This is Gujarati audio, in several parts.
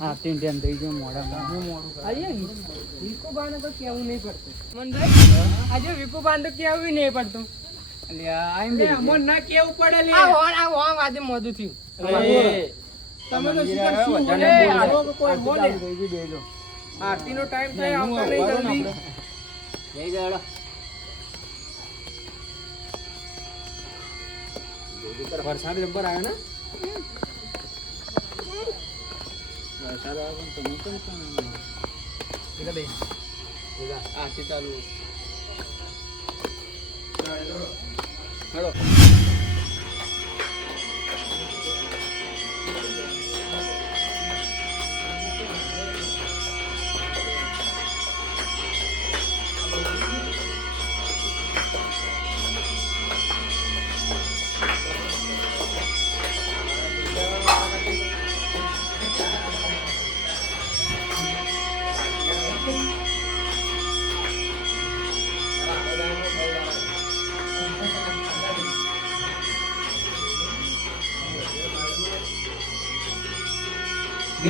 હા તીન ટાઈમ થઈ ગયો મોડા આજે વિકુબાને તો કેવું નહીં પડતું. મનભાઈ આજે વિકુબાને તો કેવું નહીં પડતું. આઈમ ના કેવું પડે લે. આ હોન આ હોન આજે મોઢું થયું. તમે તો શું શું બોલે આવો કોઈ બોલે આરતીનો ટાઈમ થાય આવતા નહીં જલ્દી. વરસાદ આવ્યો ને? ચાલુ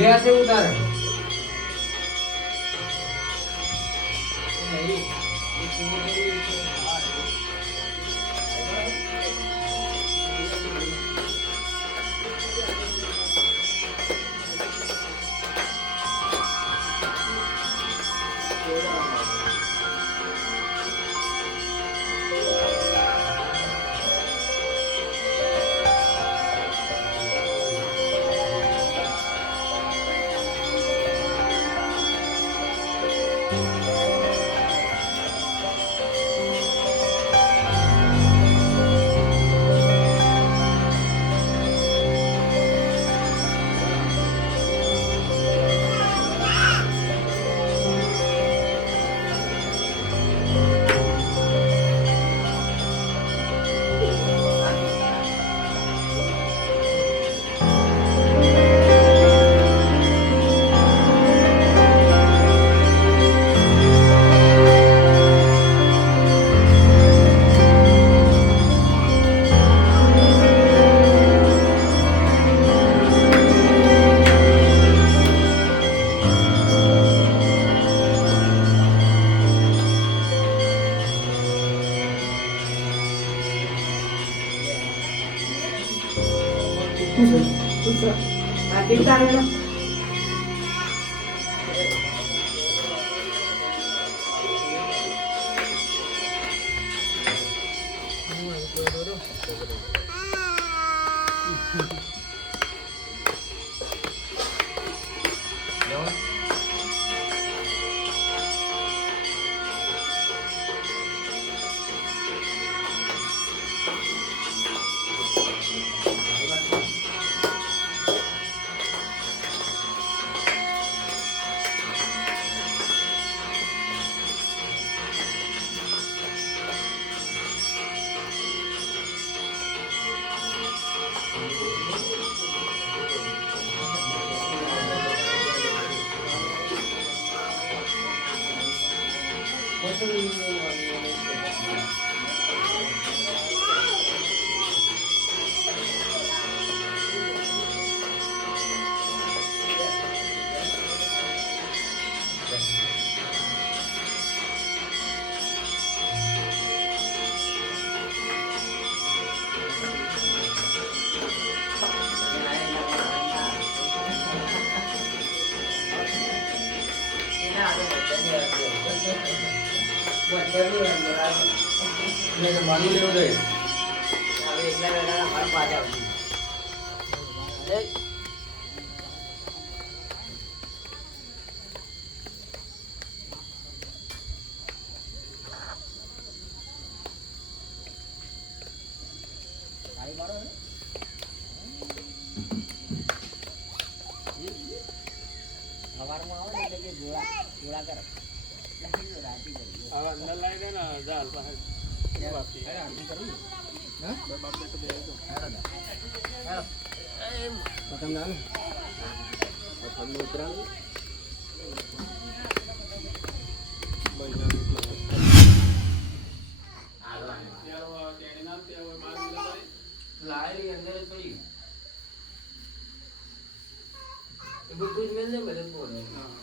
गया से उधर Thank. આરતી ઉતારે લો. માનું લેવું દે અંદર લાવી દે ને જાલ પાસે પતંગ આલું પતંગ ઉતરાવું બધું જ મેલ દે બધું બોલે રાતી લઈ તારી તો એ અંદર કહે એ તો કહે આ પિયાલાની ગાડી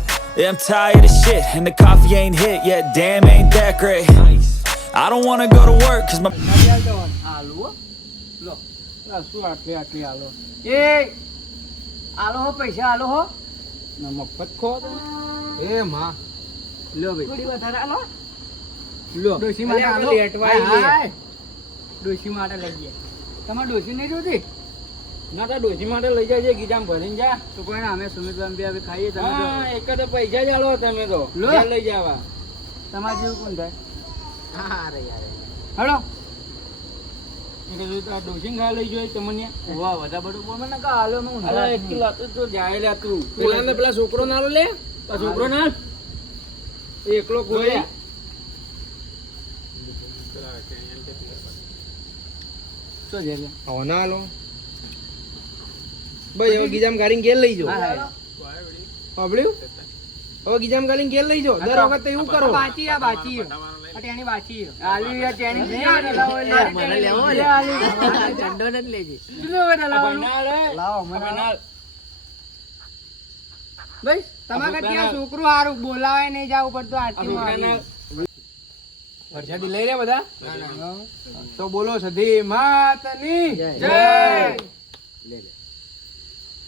Yeah, I'm tired of shit, and the coffee ain't hit yet. Damn, ain't that great. I don't wanna go to work, cause my. લો એ આલો હો પૈસા આલો હો મફત ખો એ માં લ્યો ભાઈ થોડી વધારે આલો લ્યો ડોશી માટે આલો. ડોશી માટે લઈ ગયા તમારે ડોશી નહીં જોતી ના તો ડોસી માટે લઈ જાય ગીજામ ભરીને જા. તો કોઈ ના અમે સુમિતભાઈ બે હવે ખાઈએ તમે હા એક જ પૈસા જ તમે તો. લઈ જાવા. તમારે જેવું કોણ થાય? હા રે યાર. હલો. એટલે જો આ ડોસી ખા લઈ જોઈએ તમને. વાહ બધા બધું બોલ મને કા આલો હું અરે એક કિલો હતું તો જાય લે તું પેલા ને પેલા છોકરો ના લે. છોકરો ના? એકલો કોઈ લે? હવે ના ભાઈ હવે ગીજામ ગાડીને ઘેર લઈ હા, જાઓ સાંભળ્યું હવે ગીજામ ગાડીને ઘેર લઈ જાઓ દર વખત એવું કરો બાચી આ બાચી તેની બાચી આલી તેની લે, આલી લાવો લે. આ મને લેવો લે. લે, આલી. કેટલું બધા લાવવાનું? ના રે. લાવો મને ના. ભાઈ તમારે ત્યાં છોકરું હારું બોલાવે નહીં જવું પડતું આ આરતીમાં છોકરાના આવી. વરસાદી લઈ રે બધા તો બોલો સધી માતની જય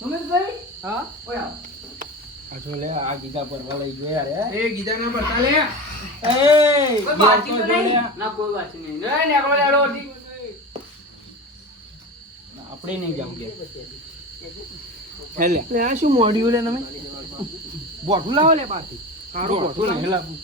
સુમિતભાઈ હા? ઓય આવો. લે આ ગીતા પરવા લઈ ગયો યાર એ ગીતા ના પડતા લે એ કોઈ બાચી નહીં? ના કોઈ બાચી નહીં. નહીં નેકળો લેડો આપણે નહીં જાવ કે. હેલે લે આ શું મોડ્યું લે તમે? બોટું લાવો લે પાછી સારું બોટું નહીં લાવું.